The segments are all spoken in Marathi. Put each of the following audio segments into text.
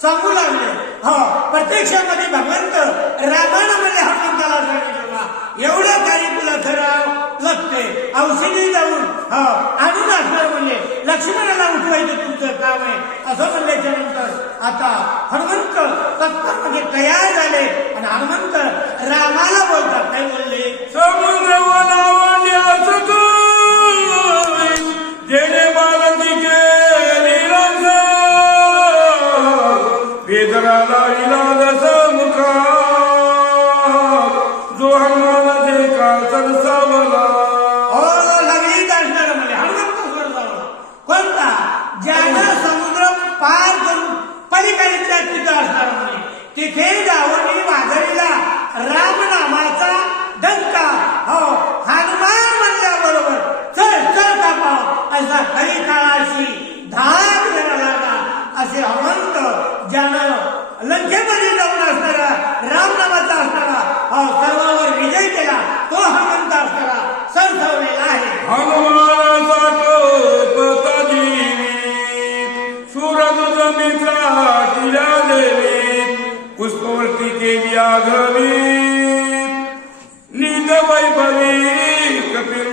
सांगू लागले. हो, प्रत्यक्षामध्ये भगवंत रामानं म्हणजे हनुमंताला सांगितलं एवढं काही तुला करावं लागते. औषधी जाऊन हो आणून असणार म्हणले लक्ष्मणाला उठवायचं तुमचं काम आहे असं म्हणल्याच्या नंतर आता हनुमंत तत्काळमध्ये तयार झाले आणि हनुमंत रामाला बोलतात. काय बोलले? समुद्र जेणे बालती केली वेदनाला इलाज समुखा जो हनुमानाचे काळ सरसावला. हो लगेच असणार म्हणजे हनुमंत सरसावला. कोणता? ज्यानं समुद्र पार करून पलीकडच्या तिथं असणार म्हणजे तिथे जाऊन वाघरीला राम नामाचा डंका हो हनुमान म्हणल्याबरोबर चल चल कापाव असा काही काळाशी धाक देणार लागा. असे हनुमंत ज्यानं लंकेमध्ये जाऊन असणारा राम नामाचा असणारा सर्वांवर विजय केला तो हनुमंत असणारा सरसावलेला आहे. हनुमानाचा टोपता जीवी सूरज मित्रा तिला देवी पुष्पवृत्ती केली आघवी नींद वैभवी कपिल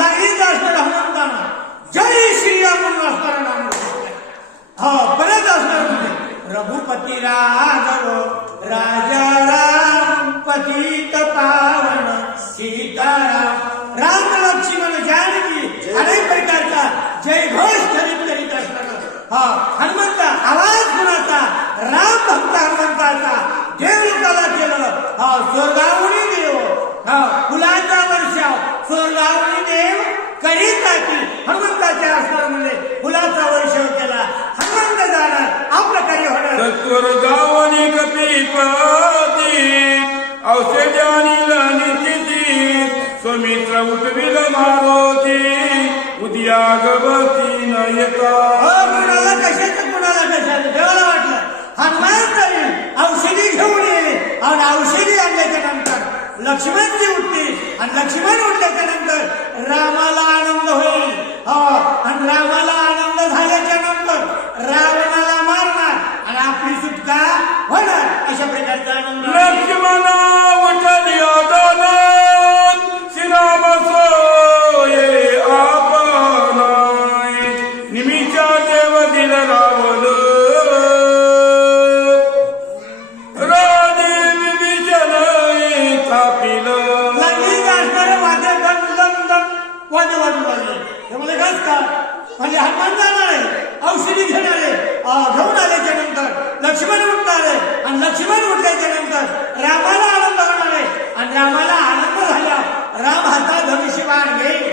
लगेच असणार हनुमंताना जय श्रीराम म्हणून असणारा नाम परत असणार म्हणजे रघुपती राघव राजा राम पतित पावन सीताराम राम लक्ष्मण जानकी अनेक प्रकारचा जयघोष करीत असणार हनुमंत आवाज कुणाचा? राम भक्त हनुमंताचा. देव लोकाला केलं स्वर्गावरी देव फुलाचा वर्षाव स्वर्गावरी देव करीत हनुमंताच्या असणार म्हणजे फुलाचा वर्षाव केला. हनुमंत जाणार आपलं कार्य होणार. स्वर्गावनी कपिपती औषधानी लनिती स्वमित्र उठविल मारुती उद्या गवती न येता. कुणाला कशाचं देवाला वाटलं हनुमान जाईल औषधी घेऊन येईल आणि औषधी आणल्याच्या नंतर लक्ष्मणची उठते आणि लक्ष्मण उठल्याच्या नंतर रामाला आनंद होईल. आणि रामाला आनंद झाल्याच्या नंतर रावणाला मारणार आणि आपली सुटका होणार अशा प्रकारचा आनंद. लक्ष्मणा उठली आदानात श्रीराम सोये आपण निमिषा देव दिल रावण राधे विभीषण थापिल. लगेच असणारे वाद्य वाद्य वाजू लागले. त्यामुळे कस का म्हणजे हनुमान जाणार आहे औषधी घेणार आहे. घेऊन आल्याच्या नंतर लक्ष्मण उठणार आहे आणि लक्ष्मण उठल्याच्या नंतर रामाला आनंद होणार आहे आणि रामाला आनंद झाला राम हातात धनुष्यबाण घेईल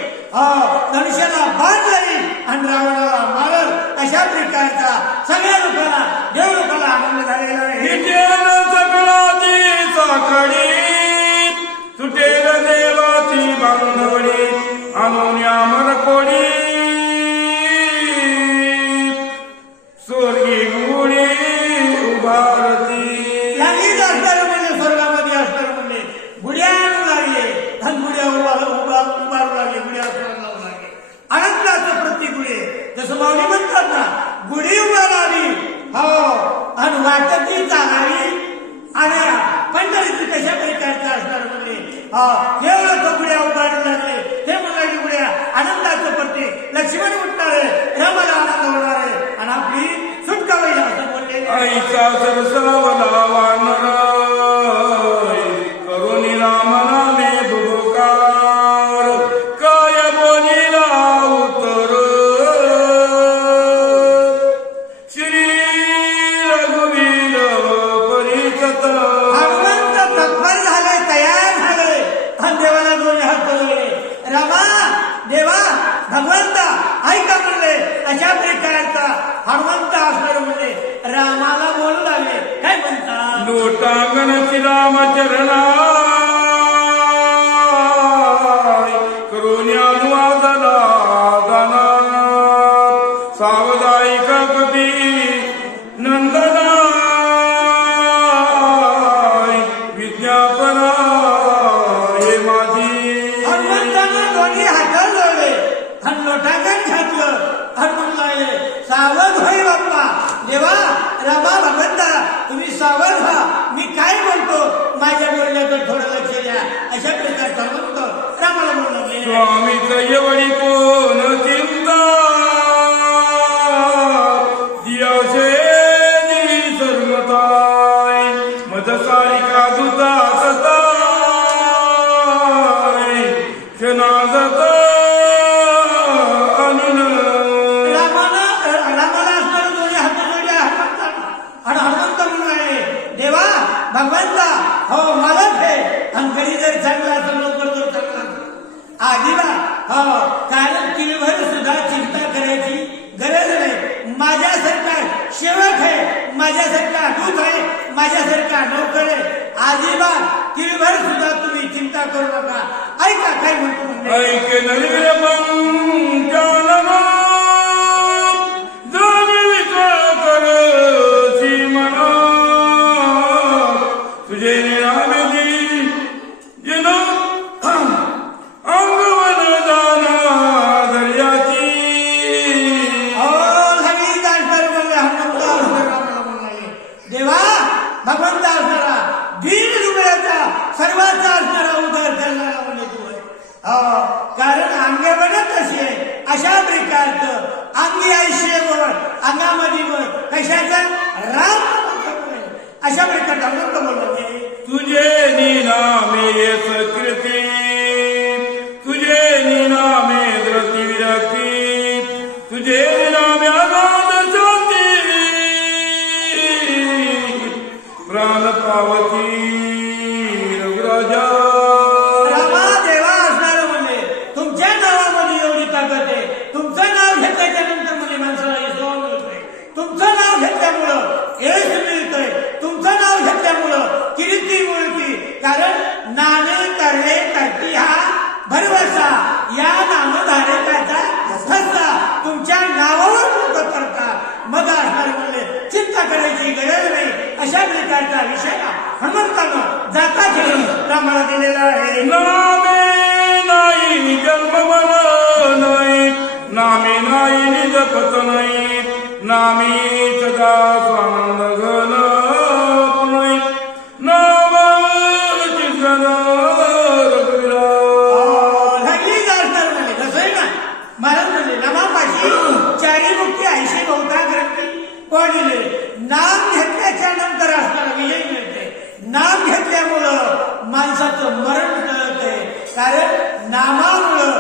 धनुष्याला बाण जाईल आणि रावणाला मारल. अशा प्रकारचा सगळ्या लोकांना देव लोकांना आनंद झालेला आहे. सकळाची साखळी सुटेल देवाची बांधवडी आणून अमर कोडी स्वर्गी गुढी उभारती. लागलीच असणार म्हणजे स्वर्गामध्ये असणार म्हणजे गुढ्या आणू लागले आणि गुढ्या उभारू लागले गुढ्या लावू लागले. आनंदाचं प्रतीक गुढे जसं माऊली म्हणतात ना गुढी उभारावी हो आणि वाटती चालावी आणि पंढरीची कशा प्रकारचं असणार म्हणजे एवढं तो गुढ्या उभारू लागले. हे म्हणाली गुढ्या आनंदाचं प्रतीक लक्ष्मण उठणार आहे रामाला आनंद होणार आहे आणि आपली सुटका होईल असं बोलले. आईचा सरसावला वानर करुणी राम नामे बुभुकार काय बोलिला उत्तर श्री रघुवीर परिचत. हनुमंत तत्पर झाले तयार झाले आणि देवाला दोन्ही हात जोडले. रामा देवा भगवंता ऐका म्हणले. अशा प्रकारचा हनुमंत असणार म्हणजे रामाला बोलू लागले. काय म्हणतात? लोटांगण श्रीरामचरणा करून अनुवादला दाना सावधायिक कपी नंदना विज्ञापना हे माझी. हनुमंतानं दोन्ही हात जोडले आणि लोटांगण घातलं आणि म्हणू लागले सावध होई बाप्पा देवा हो कारण किलभर सुद्धा चिंता करायची गरज नाही. माझ्यासारखा सेवक आहे, माझ्यासारखा दूत आहे, माझ्यासारखा नोकर आहे, अजिबात किलभर सुद्धा तुम्ही चिंता करू नका. ऐका काय म्हणतो म्हणजे ऐके नलिर पण जानना जाणी विचार करसी मना तुझे नामे दी जन अंगवन जाना दर्याची. देवा भगवंत असणारा दीन हृदयाचा सर्वांचा असणारा उद्धार करणारा म्हणजे तू आहे. कारण अंगे बनत कशी आहे अशा प्रकारचं अंगी आयुष्यवर अंगामध्ये कशाचा राम अशा प्रकारचा अनंत बोलतो. तुझे निनामे येस कीर्ती तुझे निनामे द्रती विरक्ती तुझे निनामे अगाध शांती प्राण पावती रघुराजा. रामा देवा असणारं म्हणजे तुमच्या नावामध्ये एवढी ताकद आहे. तुमचं नाव घेतल्याच्या नंतर म्हणजे माणसाला यशोवा मिळतोय. तुमचं नाव घेतल्यामुळं यश मिळतंय. तुमचं नाव घेतल्यामुळं कीर्ती मिळती. कारण नाणे करणे करती हा भरवसा या नामधारकाचा ठसा तुमच्या नावावर लोक करतात. मग असणार म्हणले चिंता करायची गरज नाही. अशा प्रकारचा विषय हनुमंतानं जाता घेऊन रामाला दिलेला आहे. नामे नाही जन्म मला नाही नामे नाही निजपत नाही नामी सदा स्वानंद घन पुनई नावाची सदा रघुवीरा. लागली असणार म्हणले कसं आहे ना महाराज म्हणले नामापाशी चारी मुक्ती ऐशी बहुधा ग्रंथी पडले. नाम घेतल्याच्या नंतर असणारा विजय मिळते. नाम घेतल्यामुळं माणसाचं मरण टळते. कारण नामामुळं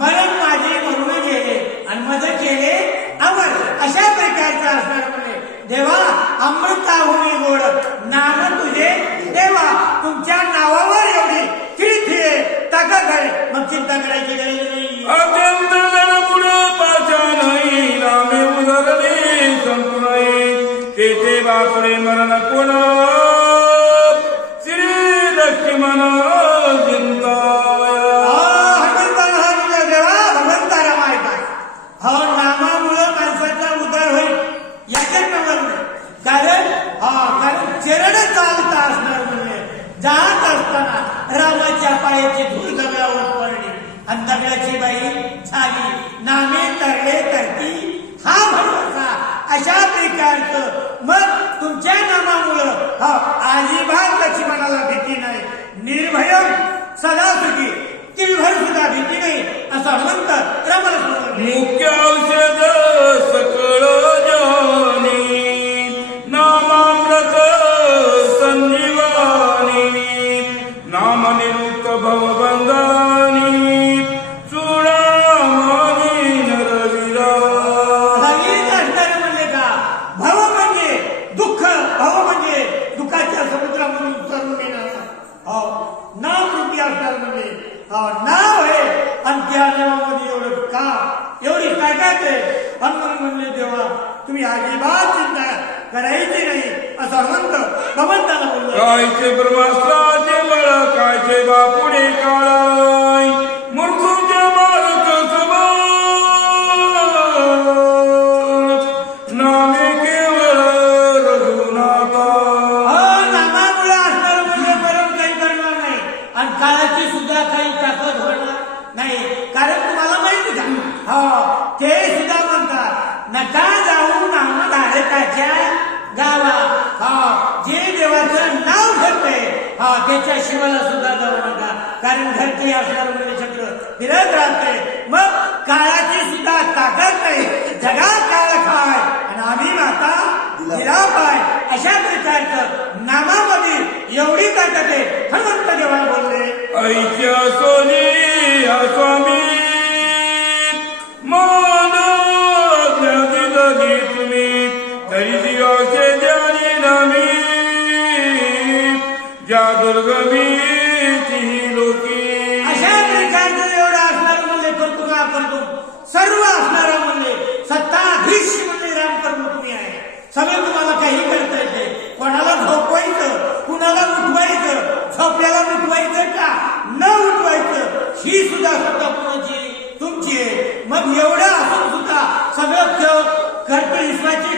मरण माझे मरून गेले आणि मज केले अमर अशा प्रकारचं असणार म्हणजे देवा अमृताहुनी गोड नाम तुझे देवा. तुमच्या नावावर एवढी कीर्ती आहे ताकद आहे मग चिंता करायची गरज नाही. अत्यंत जन पुढे पाचा नाही नामे उधरले संत नाही तेथे बापरे मरण कोण श्री लक्ष्मण चिंताया. देवा भगवंताला माहित आहे. हो नामामुळं माणसाचा उद्धार होईल याच्यात नवल नाही. कारण चरण चालता असणार म्हणजे जात असताना रामाच्या पायाची धूळ दगडावर पडली आणि दगडाची बाई झाली. नामे तरले करती हा भरवसा अशा प्रकारचं मग तुमच्या नामामुळं अजिबात लक्ष्मणाला भीती नाही. निर्भय सदा सुखी किलभर सुद्धा भीती नाही असं हनुमंत रामाला सांगितलं. मुख्य औषध सकळ जानी नामामृत संजीवानी नाम निरुक्त भवबंधानी चूडामणी नरवीरा. सांगितलं असणारे म्हणले का भव म्हणजे दुःख, भव म्हणजे दुःखाच्या समुद्रामधून उतरून येणार. नाम रूपी असणार म्हणजे नाव आहे आणि त्या नावामध्ये एवढं का एवढी ताकद आहे. हनुमान म्हणले देवा तुम्ही अजिबात चिंता करायची नाही असं हनुमंत भगवंताला बोललो. कायचे ब्रह्मास्त्राचे बळ कायचे बापुडे काळाय मूर्खूचे मालक सभा नामे केवळ रघुनाथा. नामामुळे असणार म्हणजे मरण काही करणार नाही आणि काळाची सुद्धा काही ताकद होणार नाही. कारण तुम्हाला माहिती का ते सुद्धा म्हणतात नका जाऊ नामधारकाच्या गावा. जे देवाचं नाव घेतोय त्याच्या शिवाला सुद्धा जाऊ नका. कारण घरचे असणार म्हणजे चक्र फिरत राहते. मग काळाची सुद्धा ताकद नाही. जगात काळ खाय आणि आम्ही माता दिला पाय अशा प्रकारचं नामामध्ये एवढी ताकद आहे. हनुमंत देवा बोलले ऐक्य सोनी स्वामी मान दिली तुम्ही तरी दिवसे द्यानी नामी ज्या दुर्गमी लोकी. अशा प्रकारचं एवढं असणार म्हणजे सगळं तुम्हाला काही करता येते. कोणाला झोपवायचं, कुणाला उठवायचं, झोपल्याला उठवायचं का न उठवायचं ही सुद्धा सत्ता कोणाची? तुमची आहे. मग एवढं असून सुद्धा सगळं करते विश्वाची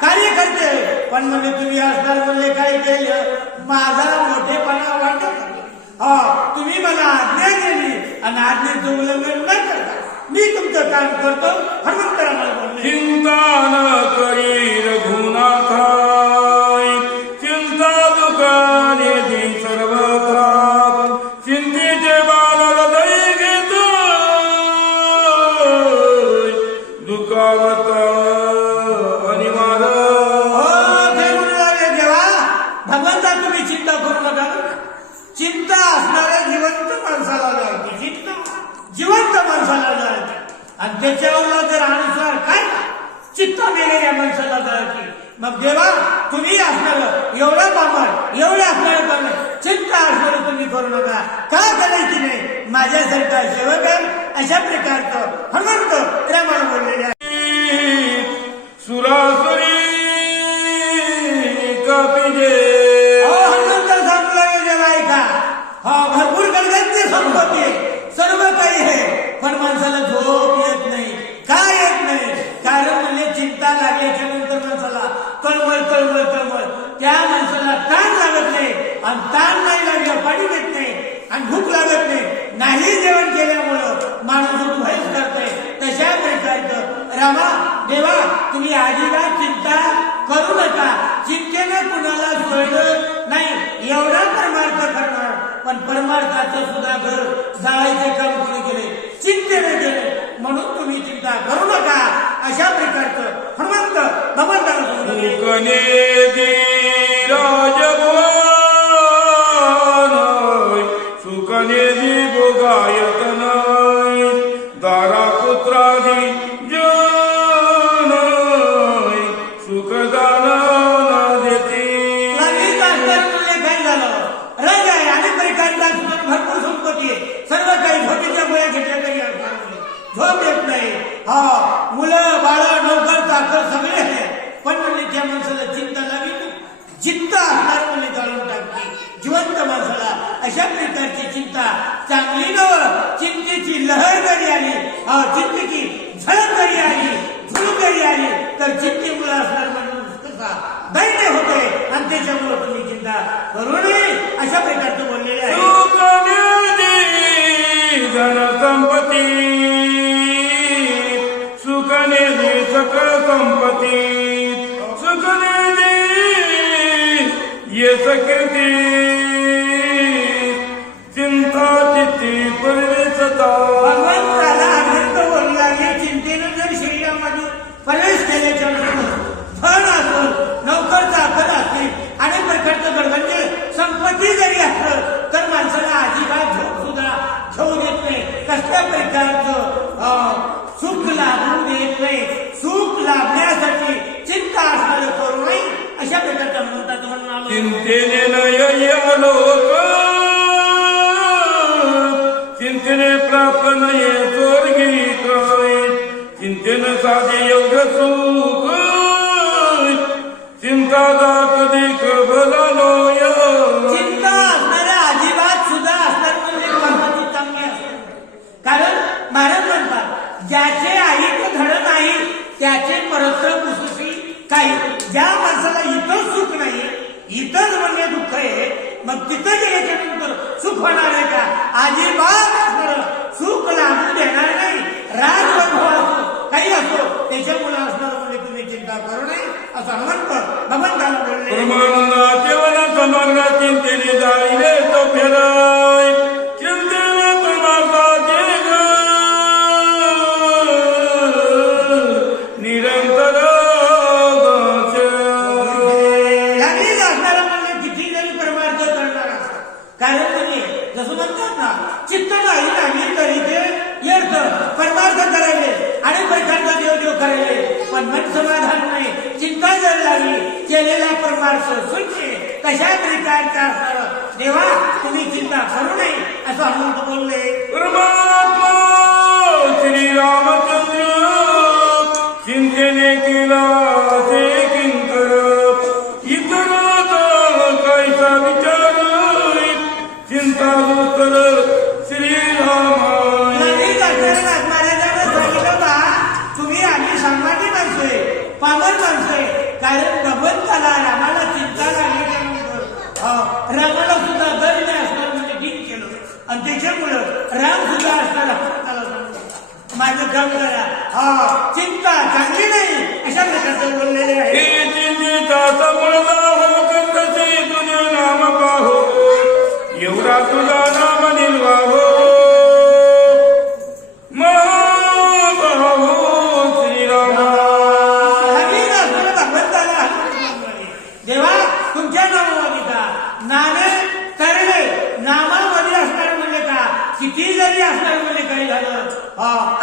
कार्य करते. पण म्हणजे तुम्ही असणार म्हणले काय केलं? माझा मोठेपणा वाटत तुम्ही मला आज्ञा दिली आणि आज्ञेचं उल्लंघन न करता मी तुमचं काम करतो. हनुमंतराला बोलले, चिंता न करी रघुनाथा, चिंता दुकाने दी सर्वथा, चिंतेचे बाण हृदय घेत दुखावत अनिवार्य. देवा भगवंता तुम्ही चिंता करू नका. चिंता असणाऱ्या जिवंत माणसाला जायची, चिंता जिवंत माणसाला जायची आणि त्याच्यावर जर अनुसार काय चित्ता मेलेल्या माणसाला जायची. मग देवा तुम्ही असणार एवढं कामात एवढे असणारं काम चिंता असणारं तुम्ही करू नका. का करायची नाही? माझ्यासारखा सेवक आहे अशा प्रकारचं हनुमंत रामाला बोललेले आहे. सुरासुरी कापिजे भरपूर गणगणती संपत्ती सर्व काही आहे पण माणसाला झोप येत नाही. काय येत नाही? कारण म्हणजे चिंता लागल्याच्या नंतर माणसाला तळमळ तळमळ तळमळ त्या माणसाला ताण लागत नाही आणि ताण नाही लागलं पाणी देत नाही आणि भूक लागत नाही जेवण केल्यामुळं माणूस उद्भयच करतोय. तशा प्रकारचं रामा देवा तुम्ही अजिबात चिंता करू नका. चिंतेनं कुणाला सोडलं नाही एवढा परमार्थ करणार. पण परमार्थाचं सुद्धा घर जाळायचे काम कोणी केले? चिंतेने केले. म्हणून तुम्ही चिंता करू नका अशा प्रकारचं हनुमंत भगवंताला सुकनेदी भोगायतन दारा पुत्रादी जन सुखदान देते. काय झालं? रंग आहे अनेक प्रकारचा भरपूर संपत्ती आहे. सर्व काही झोपेच्या गोळ्या घेतल्या तरी झोप येत नाही. मुलं बाळ नोकर चाकर सगळे आहे. पण म्हणजे त्या माणसाला चिंता लागली जिद्द असणार म्हणजे जाळून टाकते जिवंत माणसाला. अशा प्रकारची चिंता चांगली नव. चिंतेची लहर जरी आली, चिंतेची झळक जरी आली, झुळूक जरी आली तर चिंतेमुळे असणार माणूस कसा दैन्य होते आणि त्याच्यामुळे तुम्ही चिंता करू नये अशा प्रकारचं बोललेले आहे. धन संपत्ती सुखनेदी सकळ संपत्ती सुखनेदी यश कीर्ती चिंता चित्ती परवेशता. भगवंताला आनंद बोलला की चिंतेनं जर शरीरामध्ये प्रवेश केल्याच्या धन असो नोकर चाकर असतील अनेक प्रकारचं गडगंजे संपत्ती जरी असलं तर माणसाला अजिबात झोप सुद्धा घेऊ देत नाही. कसल्या प्रकारचं सुख लाभू देत नाही. सुख लाभण्यासाठी चिंता असणारं करू नये अशा प्रकारचं म्हणतात. म्हणून चिंतेने नय लोक चिंतेने प्राप्त नये स्वर्गी काय चिंतेने साधे योग सुख चिंता कधी भला नोय. चिंता असणाऱ्या अजिबात सुद्धा असणार म्हणजे कर्माची चांगली असते. कारण महाराज म्हणतात ज्याचे ऐक धड नाही त्याचे परत्र पुसुसी काही. ज्या माणसाला इथं सुख नाही इथंच म्हणजे दुःख आहे मग तिथं गेल्याच्या नंतर सुख होणार आहे का? अजिबात असणार सुख लागू देणार नाही. राग वैभव असो काही असो त्याच्यामुळे असणार म्हणजे तुम्ही चिंता करू नये असं भगवंताला बोलले. केवळ समग्र चिंतेने जाईले तो फेराय चिंतेने परमार्थाचे निरंतर लागलीच असणारा म्हणजे तिथे जरी परमार्थ करणार असतात. कारण म्हणजे जसं म्हणतात ना चित्त नाही लागली तरी ते येत परमार्थ करायले आणि प्रकारचा देवदेव करायले पण मन समाधान नाही. चिंता जर लागली केलेला परमार्थ सुटते. कशा प्रकारचा असणार देवा तुम्ही चिंता करू नये असं हनुमंत बोलले. परमात्मा श्री रामचंद्र चिंतेने केला ते माणसं आहे. कारण भगवंताला रामाला चिंता लागल्यानंतर रामाला सुद्धा दर नाही असणार म्हणजे ठीक केलं आणि त्याच्यामुळं राम सुद्धा असणार हनुमंताला सांगतो माझं काम करा चिंता चांगली नाही अशा प्रकारचं बोललेले आहे. हे चिंतेचा मुळगा हो कंदचे तुझे नाम पाहो एवढा तुझा नाम निर्वाहो महाबाहो श्रीराम. भगवंताला देवा तुमच्या नामामध्ये का नामे तरले नामामध्ये असणार म्हणजे का किती जरी असणार म्हणजे काही झालं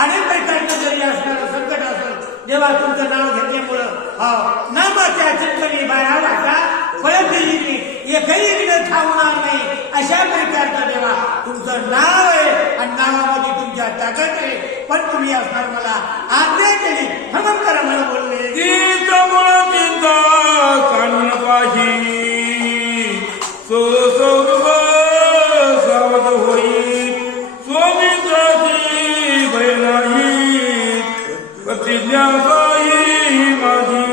अनेक प्रकारचं जरी असणार संकट असेल देवा तुमचं नाव घेतल्यामुळं नामाच्या चिंतने बारा वाटा फळत येईल एकही विघ्न थांबणार नाही अशा प्रकारचं देवा तुमचं नाव आहे आणि नावामध्ये तुमच्या ताकद आहे. पण तुम्ही असणार मला आज्ञा केली हनुमंतरा मला बोलले चिंता काढून पाहिजे सो सौरभ सावध होई स्वामित्राची भय नाही प्रतिज्ञा माझी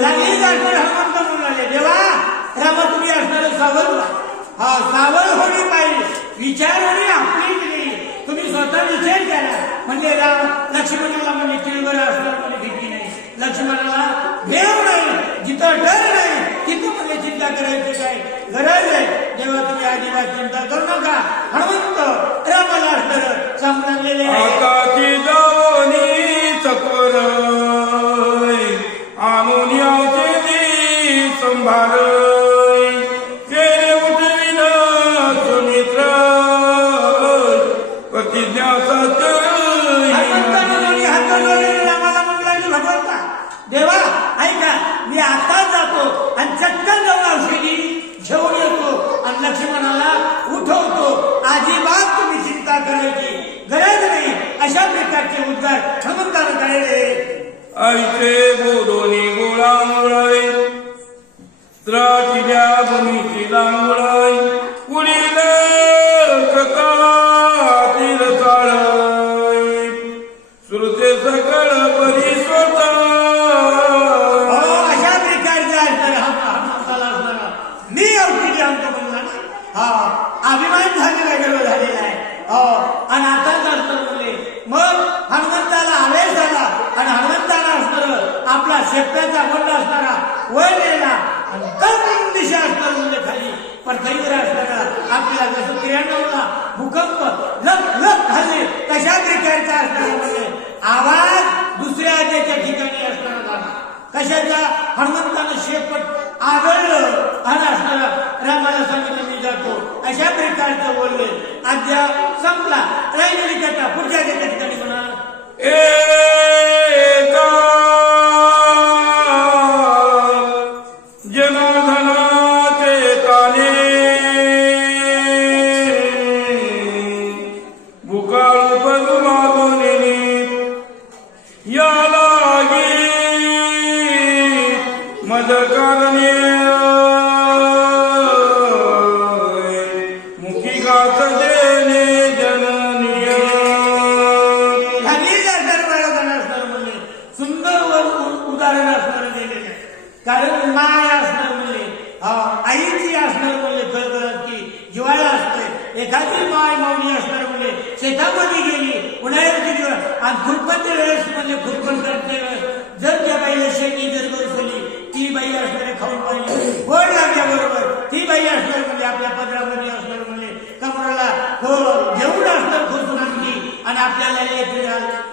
लागली जाणार. हनुमंत म्हणाले देवा रामा तुम्ही असणार सावध सावध होणे पाहिजे विचार होणे आपली नाही. तुम्ही स्वतः विचार करा म्हणजे लक्ष्मणाला म्हणजे तिळवर असणार म्हणजे भीती नाही लक्ष्मणाला भेव नाही जिथं डर नाही तिथं म्हणजे चिंता करायची काय गरज आहे. जेव्हा तुम्ही अजिबात चिंता करू नका हनुमंत रामाला असणार सांगलेले आकाशी जावनी चकोर आणून औषधी संभार केले उठविन सुमित्र प्रतिज्ञा सत्य रामाला म्हणला भगवंता देवा ऐका मी आता जातो आणि चक्कन जाऊन औषधी घेऊन येतो आणि लक्ष्मणाला उठवतो अजिबात तुम्ही चिंता करायची गरज नाही अशा प्रकारचे उद्गार हनुमंतानं काढले. ऐसे बोधोनी गोळा मुळाई त्राचिल्या भूमीची लांगुळाई पुढील ककातील चाळाई श्रुते सकळ परिस्वत अशा प्रकारचे हनुमंताला असणारा मी औषधी आणतो म्हणला ना अभिमान झालेला गेलो झालेला आहे आणि आता असणार म्हणले मग हनुमंताला आवेश झाला आणि हनुमंताला असणार आपला शेपट्याचा बंड असणारा वर गेला आणि कम दिशा असणार म्हणजे खाली पडखळीवर असणारा आपल्याला जसं 93ला भूकंप लप लप झाले तशा प्रकारचा असणारा म्हणजे आवाज दुसऱ्या त्याच्या ठिकाणी असणारा झाला. कशाचा हनुमंतानं शेपट आदळलं आणि असणारा रामाला सांगितलं मी जातो अशा प्रकारचं बोलले. अद्या संपला राहिलेली कथा पुढच्या त्याच्या ठिकाणी म्हणा जनाधनाचे काने बुकाळू पदू मागून या लागी मद कारणे मुखी गात देणे जननीय. सुंदर उदाहरण असणार दिलेलं आहे. कारण माय असणार म्हणजे आईची असणार म्हणजे कळकळत की जिवाळा असतंय. एखादी माय माऊली असणार म्हणजे शेतामध्ये गेली उन्हाळ्याची दिवस आणि खुरपणच्या वेळेस म्हणजे खुरपण करते वेळेस जर त्या बाईला शेती जर बसवली ती बाई असणारे खाऊन पाहिजे गोड लागल्याबरोबर ती बाई असणार म्हणजे आपल्या पदरामध्ये असणार म्हणजे कमराला घेऊन असणार खोसून आणखी आणि आपल्याला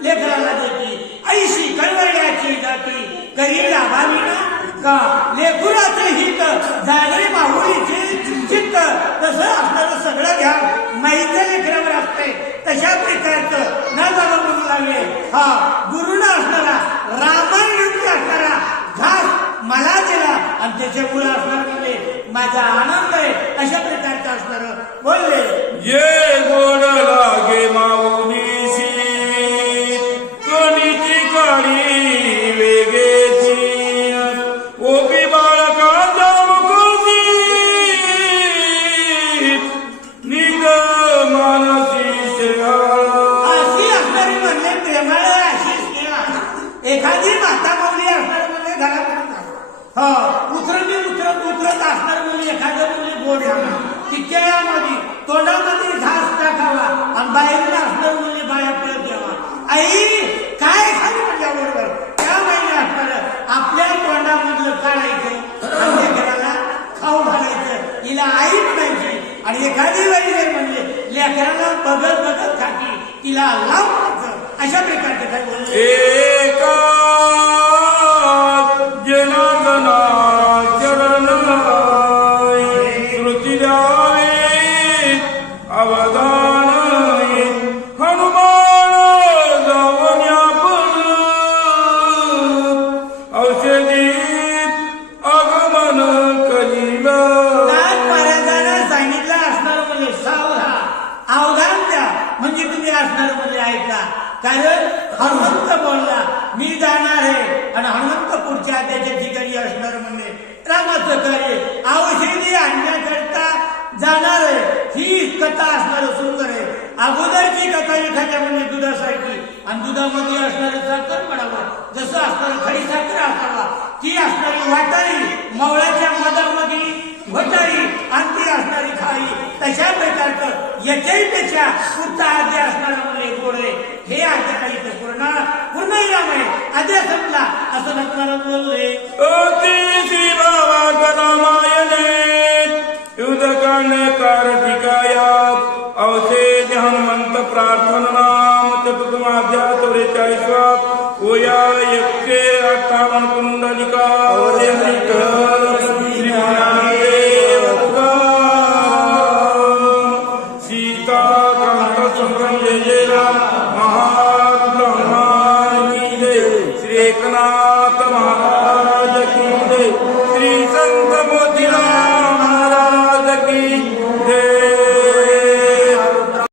लेकराला देती ऐशी कळवळ्याची जाती करील अभावीना का लेकुराचे हित जाणे माहुलीचे चित्त तसं असणारं सगळं घ्या माईच्या लेकरावर असतंय तशा प्रकारचं न बाबा म्हणू लागले गुरुनं असणारा रामायण असणारा घास मला दिला आणि त्याच्यामुळे असणार म्हणजे माझा आनंद आहे अशा प्रकारचं असणार बोलले. जे गोड लागे माऊलीशी कणीची काळी वेगेची ओपी बाळकाचा मुखी निग मानसी अशी असणारी म्हणले प्रेमाळ अशी एखादी माता माऊली असणार म्हणजे घरात उतरत असणार म्हणजे एखादं म्हणजे गोड झाला की केळामध्ये तोंडामध्ये घास टाकावा आणि बाहेरून असणार म्हणजे बाया पळत द्यावा. आई काय खाली म्हटल्याबरोबर त्या बाईने असणार आपल्या तोंडामधलं काढायचं आणि लेकराला खाऊ घालायचं, हिला आई म्हणायची. आणि एखादी बाई जर म्हणले लेकराला बघत बघत खाती तिला लावून अशा प्रकारचे काय बोलले. एका जनार्दना चरण श्रुती द्यावे अवधान हनुमान जाऊन आपण औषधी आगमन करीला. महाराजांना सांगितलं असणार म्हणजे अवधान द्या म्हणजे तुम्ही असणार म्हणजे ऐका. कारण हनुमंत बोलला मी जाणार आहे आणि हनुमंत पुढच्या त्याच्या ठिकाणी असणार म्हणजे रामाचं कार्य औषधी आणण्याकरता जाणार आहे. ही कथा असणार सुंदर आहे. अगोदरची कथा एखाद्या म्हणजे दुधासारखी आणि दुधामध्ये असणारे साखर पडावं जसं असणार खडी साखर असावा ती असणारी वाटारी मवळाच्या मधामध्ये घोटाळी आणि ती असणारी खाई तशा प्रकारचं याच्याही पेक्षा पुढचा आद्य असणारा म्हणजे गोडे हे आद्य काही पूर्ण राम आहे आद्य संपला असं नसणार बोलले.